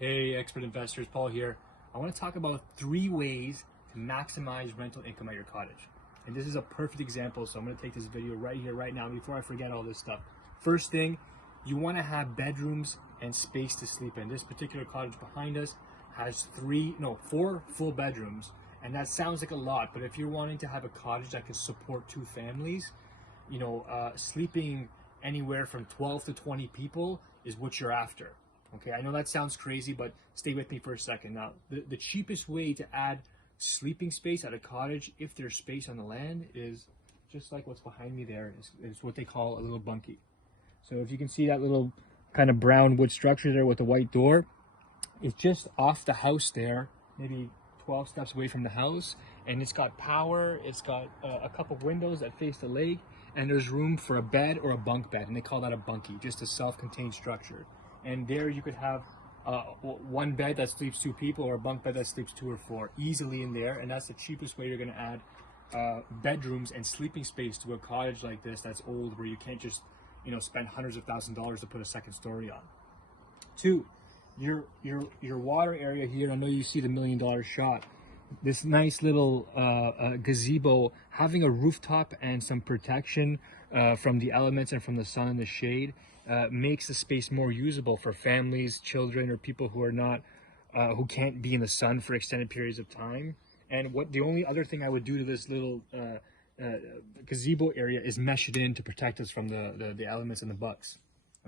Hey, expert investors, Paul here. I want to talk about 3 ways to maximize rental income at your cottage. And this is a perfect example, so I'm going to take this video right here, right now, before I forget all this stuff. First thing, you want to have bedrooms and space to sleep in. This particular cottage behind us has 4 full bedrooms, and that sounds like a lot, but if you're wanting to have a cottage that can support 2 families, sleeping anywhere from 12 to 20 people is what you're after. Okay, I know that sounds crazy, but stay with me for a second. Now, the cheapest way to add sleeping space at a cottage, if there's space on the land, is just like what's behind me there, is what they call a little bunkie. So if you can see that little kind of brown wood structure there with the white door, it's just off the house there, maybe 12 steps away from the house, and it's got power, it's got a couple windows that face the lake, and there's room for a bed or a bunk bed, and they call that a bunkie, just a self-contained structure. And there you could have one bed that sleeps 2 people, or a bunk bed that sleeps 2 or 4 easily in there, and that's the cheapest way you're going to add bedrooms and sleeping space to a cottage like this that's old, where you can't just spend hundreds of thousands of dollars to put a second story on. 2, your water area here. I know you see the $1 million shot. This nice little gazebo, having a rooftop and some protection from the elements and from the sun and the shade, makes the space more usable for families, children, or people who are not who can't be in the sun for extended periods of time. And the only other thing I would do to this little gazebo area is mesh it in to protect us from the elements and the bugs.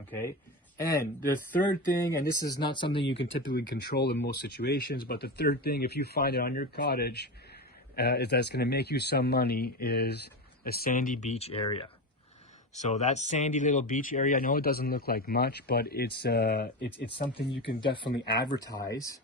Okay. And the third thing, and this is not something you can typically control in most situations, but the third thing, if you find it on your cottage, is that's going to make you some money, is a sandy beach area. So that sandy little beach area, I know it doesn't look like much, but it's something you can definitely advertise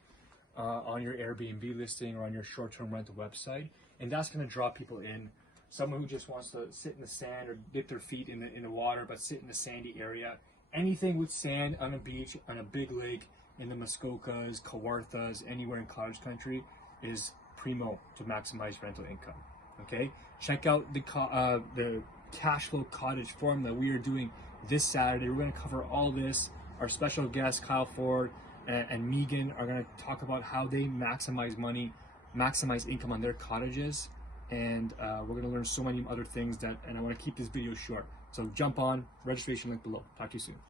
on your Airbnb listing or on your short-term rental website, and that's going to draw people in. Someone who just wants to sit in the sand or dip their feet in the water, but sit in the sandy area. Anything with sand on a beach, on a big lake, in the Muskokas, Kawarthas, anywhere in cottage country is primo to maximize rental income. Okay, check out the Cashflow Cottage forum that we are doing this Saturday. We're going to cover all this. Our special guests, Kyle Ford and Megan, are going to talk about how they maximize income on their cottages. And we're going to learn so many other things and I want to keep this video short. So jump on, registration link below. Talk to you soon.